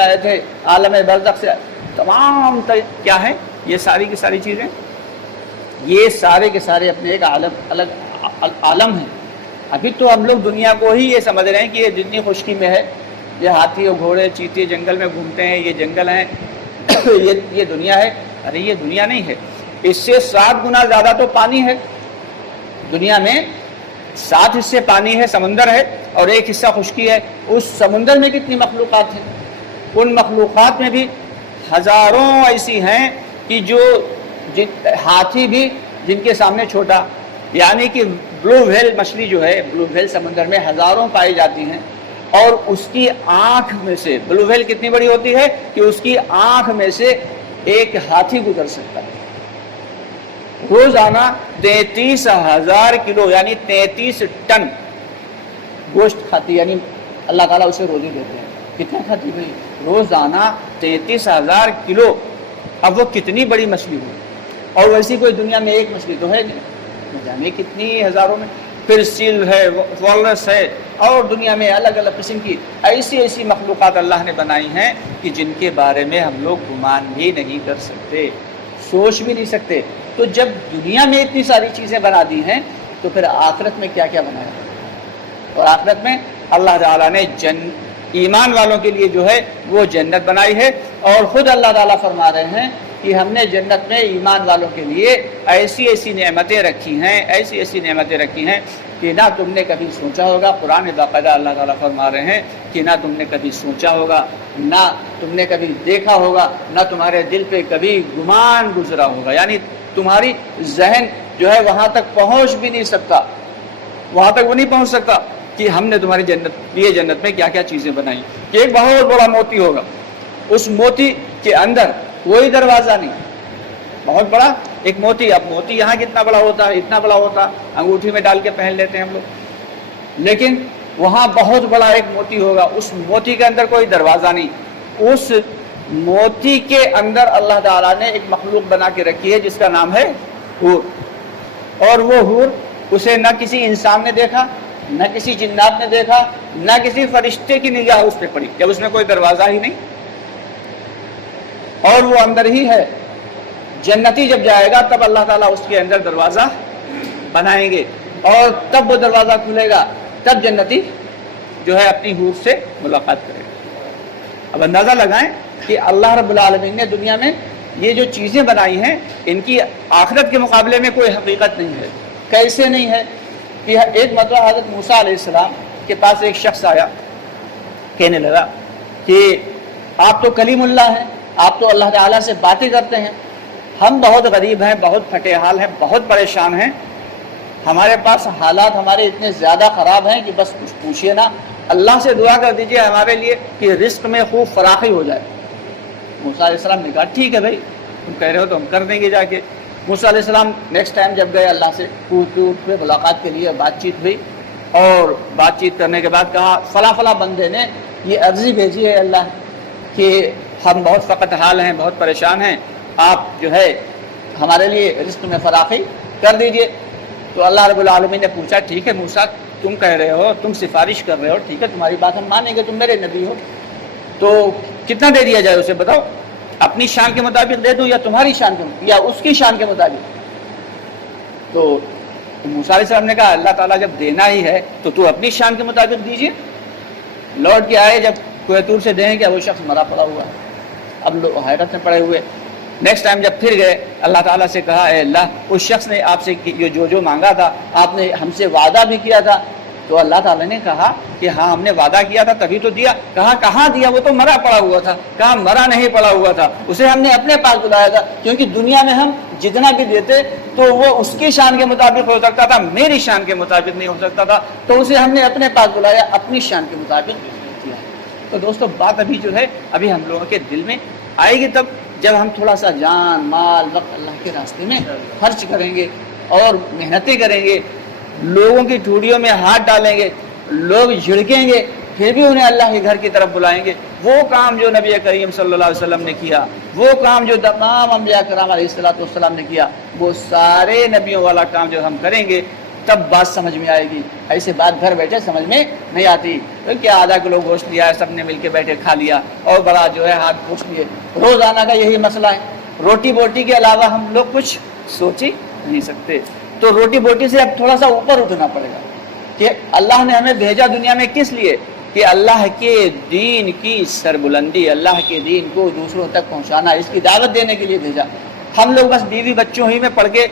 آئے تھے عالم برزخ سے، تمام کیا ہے یہ ساری کی ساری چیزیں، یہ سارے کے سارے اپنے ایک الگ عالم ہیں۔ ابھی تو ہم لوگ دنیا کو ہی یہ سمجھ رہے ہیں کہ یہ جتنی خشکی میں ہے، یہ ہاتھی اور گھوڑے چیتے جنگل میں گھومتے ہیں، یہ جنگل ہیں یہ دنیا ہے۔ ارے یہ دنیا نہیں ہے، اس سے 7 گنا زیادہ تو پانی ہے۔ دنیا میں 7 حصے پانی ہے، سمندر ہے، اور 1 حصہ خشکی ہے۔ اس سمندر میں کتنی مخلوقات ہیں، ان مخلوقات میں بھی ہزاروں ایسی ہیں کہ جو ہاتھی بھی جن کے سامنے چھوٹا، یعنی کہ بلو ویل مچھلی جو ہے، بلو ویل سمندر میں ہزاروں پائی جاتی ہیں، اور اس کی آنکھ میں سے بلو ویل کتنی بڑی ہوتی ہے کہ اس کی آنکھ میں سے ایک ہاتھی گزر سکتا ہے۔ روزانہ 33,000 کلو یعنی 33 ٹن گوشت کھاتی، یعنی اللہ تعالیٰ اسے روزی دیتے ہیں۔ کتنا کھاتی بھائی؟ روزانہ 33,000 کلو۔ اب وہ کتنی بڑی مچھلی ہوئی، اور ویسی کوئی دنیا میں ایک مچھلی تو ہے نہیں، نہ جانے کتنی ہزاروں میں۔ پھر سیل ہے، والرس ہے، اور دنیا میں الگ الگ قسم کی ایسی مخلوقات اللہ نے بنائی ہیں کہ جن کے بارے میں ہم لوگ گمان بھی نہیں کر سکتے، سوچ بھی نہیں سکتے۔ تو جب دنیا میں اتنی ساری چیزیں بنا دی ہیں تو پھر آخرت میں کیا کیا بنایا؟ اور آخرت میں اللہ تعالیٰ نے ایمان والوں کے لیے جو ہے وہ جنت بنائی ہے، اور خود اللہ تعالیٰ فرما رہے ہیں کہ ہم نے جنت میں ایمان والوں کے لیے ایسی نعمتیں رکھی ہیں، ایسی نعمتیں رکھی ہیں کہ نہ تم نے کبھی سوچا ہوگا۔ قرآن باقاعدہ اللہ تعالیٰ فرما رہے ہیں کہ نہ تم نے کبھی سوچا ہوگا، نہ تم نے کبھی دیکھا ہوگا، نہ تمہارے دل پہ کبھی گمان گزرا ہوگا، یعنی تمہاری ذہن جو ہے وہاں تک پہنچ بھی نہیں سکتا، وہاں تک وہ نہیں پہنچ سکتا کہ ہم نے تمہاری جنت میں کیا کیا چیزیں بنائی۔ کہ ایک بہت بڑا موتی ہوگا، اس موتی کے اندر کوئی دروازہ نہیں، بہت بڑا ایک موتی۔ اب موتی یہاں کتنا بڑا ہوتا ہے، اتنا بڑا ہوتا، انگوٹھی میں ڈال کے پہن لیتے ہیں ہم لوگ، لیکن وہاں بہت بڑا ایک موتی ہوگا، اس موتی کے اندر کوئی دروازہ نہیں۔ اس موتی کے اندر اللہ تعالیٰ نے ایک مخلوق بنا کے رکھی ہے جس کا نام ہے حور، اور وہ حور اسے نہ کسی انسان نے دیکھا، نہ کسی جنات نے دیکھا، نہ کسی فرشتے کی نگاہ اس پہ پڑی، جب اس میں کوئی دروازہ ہی نہیں، اور وہ اندر ہی ہے۔ جنتی جب جائے گا تب اللہ تعالیٰ اس کے اندر دروازہ بنائیں گے، اور تب وہ دروازہ کھلے گا، تب جنتی جو ہے اپنی حور سے ملاقات کرے گا۔ اب اندازہ لگائیں کہ اللہ رب العالمین نے دنیا میں یہ جو چیزیں بنائی ہیں ان کی آخرت کے مقابلے میں کوئی حقیقت نہیں ہے۔ کیسے نہیں ہے؟ کہ ایک مرتبہ حضرت موسیٰ علیہ السلام کے پاس ایک شخص آیا، کہنے لگا کہ آپ تو کلیم اللہ ہیں، آپ تو اللہ تعالیٰ سے باتیں کرتے ہیں، ہم بہت غریب ہیں، بہت پھٹے حال ہیں، بہت پریشان ہیں، ہمارے پاس حالات ہمارے اتنے زیادہ خراب ہیں کہ بس کچھ پوچھئے نا، اللہ سے دعا کر دیجئے ہمارے لیے کہ رزق میں خوب فراخی ہو جائے۔ موسیٰ علیہ السلام نے کہا ٹھیک ہے بھائی، تم کہہ رہے ہو تو ہم کر دیں گے جا کے۔ موسیٰ علیہ السلام نیکسٹ ٹائم جب گئے اللہ سے پہ ملاقات کے لیے بات چیت ہوئی، اور بات چیت کرنے کے بعد کہا فلاں فلاں بندے نے یہ عرضی بھیجی ہے اللہ کہ ہم بہت فقط حال ہیں، بہت پریشان ہیں، آپ جو ہے ہمارے لیے رزق میں فراخی کر دیجئے۔ تو اللہ رب العالمین نے پوچھا ٹھیک ہے موسیٰ، تم کہہ رہے ہو، تم سفارش کر رہے ہو، ٹھیک ہے تمہاری بات ہم مانیں گے، تم میرے نبی ہو، تو کتنا دے دیا جائے اسے بتاؤ، اپنی شان کے مطابق دے دوں یا تمہاری شان کے یا اس کی شان کے مطابق؟ تو موسیٰ علیہ السلام نے کہا اللہ تعالیٰ جب دینا ہی ہے تو اپنی شان کے مطابق دیجئے۔ لوٹ کے آئے، جب کوہ طور سے دیں کہ وہ شخص مرا پڑا ہوا ہے، اب لوگ حیرت میں پڑے ہوئے۔ نیکسٹ ٹائم جب پھر گئے، اللہ تعالیٰ سے کہا اے اللہ اس شخص نے آپ سے جو مانگا تھا، آپ نے ہم سے وعدہ بھی کیا تھا، تو اللہ تعالیٰ نے کہا کہ ہاں ہم نے وعدہ کیا تھا تبھی تو دیا۔ کہا کہاں دیا؟ وہ تو مرا پڑا ہوا تھا۔ کہا مرا نہیں پڑا ہوا تھا، اسے ہم نے اپنے پاس بلایا تھا، کیونکہ دنیا میں ہم جتنا بھی دیتے تو وہ اس کی شان کے مطابق ہو سکتا تھا، میری شان کے مطابق نہیں ہو سکتا تھا، تو اسے ہم نے اپنے پاس بلایا، اپنی شان کے مطابق دیا۔ تو دوستو بات ابھی جو ہے ابھی ہم لوگوں کے دل میں آئے گی تب جب ہم تھوڑا سا جان مال وقت اللہ کے راستے میں خرچ کریں گے اور محنتیں کریں گے، لوگوں کی ٹھوڑیوں میں ہاتھ ڈالیں گے، لوگ جھڑکیں گے پھر بھی انہیں اللہ کے گھر کی طرف بلائیں گے۔ وہ کام جو نبی کریم صلی اللہ علیہ وسلم نے کیا، وہ کام جو تمام انبیاء کرام علیہ الصلوۃ والسلام نے کیا، وہ سارے نبیوں والا کام جو ہم کریں گے تب بات سمجھ میں آئے گی، ایسے بات گھر بیٹھے سمجھ میں نہیں آتی۔ کیا آدھا کلو گوشت لیا ہے، سب نے مل کے بیٹھے کھا لیا اور بڑا جو ہے ہاتھ پوچھ لیے۔ روزانہ کا یہی مسئلہ ہے، روٹی بوٹی کے علاوہ ہم لوگ کچھ سوچ ہی نہیں سکتے۔ تو روٹی بوٹی سے اب تھوڑا سا اوپر اٹھنا پڑے گا کہ اللہ نے ہمیں بھیجا دنیا میں کس لیے؟ کہ اللہ کے دین کی سربلندی، اللہ کے دین کو دوسروں تک پہنچانا، اس کی دعوت دینے کے لیے بھیجا۔ ہم لوگ بس بیوی بچوں ہی میں پڑھ کے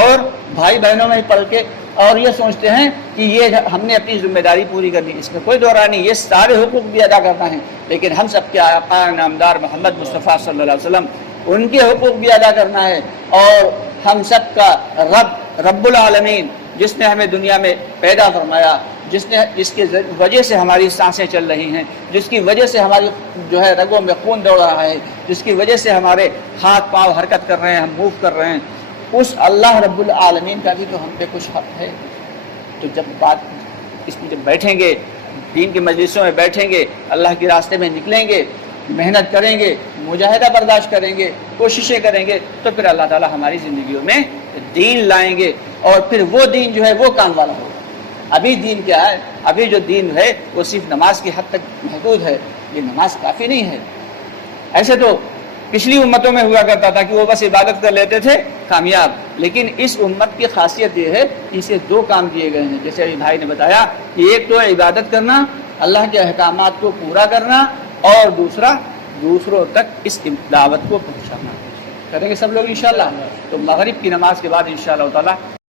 اور بھائی بہنوں میں پڑھ کے اور یہ سوچتے ہیں کہ یہ ہم نے اپنی ذمہ داری پوری کرنی، اس میں کوئی دو رائے نہیں، یہ سارے حقوق بھی ادا کرنا ہے، لیکن ہم سب کے آقا نامدار محمد مصطفیٰ صلی اللہ علیہ وسلم ان کے حقوق بھی ادا کرنا ہے۔ اور ہم سب کا رب العالمین جس نے ہمیں دنیا میں پیدا فرمایا، جس کی وجہ سے ہماری سانسیں چل رہی ہیں، جس کی وجہ سے ہماری جو ہے رگوں میں خون دوڑ رہا ہے، جس کی وجہ سے ہمارے ہاتھ پاؤں حرکت کر رہے ہیں، ہم موو کر رہے ہیں، اس اللہ رب العالمین کا بھی تو ہم پہ کچھ حق ہے۔ تو جب بات اس میں جب بیٹھیں گے، دین کی مجلسوں میں بیٹھیں گے، اللہ کے راستے میں نکلیں گے، محنت کریں گے، مجاہدہ برداشت کریں گے، کوششیں کریں گے، تو پھر اللہ تعالیٰ ہماری زندگیوں میں دین لائیں گے، اور پھر وہ دین جو ہے وہ کام والا ہوگا۔ ابھی دین کیا ہے؟ ابھی جو دین ہے وہ صرف نماز کی حد تک محدود ہے، یہ نماز کافی نہیں ہے۔ ایسے تو پچھلی امتوں میں ہوا کرتا تھا کہ وہ بس عبادت کر لیتے تھے کامیاب، لیکن اس امت کی خاصیت یہ ہے کہ اسے دو کام دیے گئے ہیں، جیسے ابھی بھائی نے بتایا کہ ایک تو عبادت کرنا، اللہ کے احکامات کو پورا کرنا، اور دوسرا دوسروں تک اس دعوت کو پہنچانا۔ کریں گے سب لوگ انشاءاللہ۔ تو مغرب کی نماز کے بعد انشاءاللہ تعالی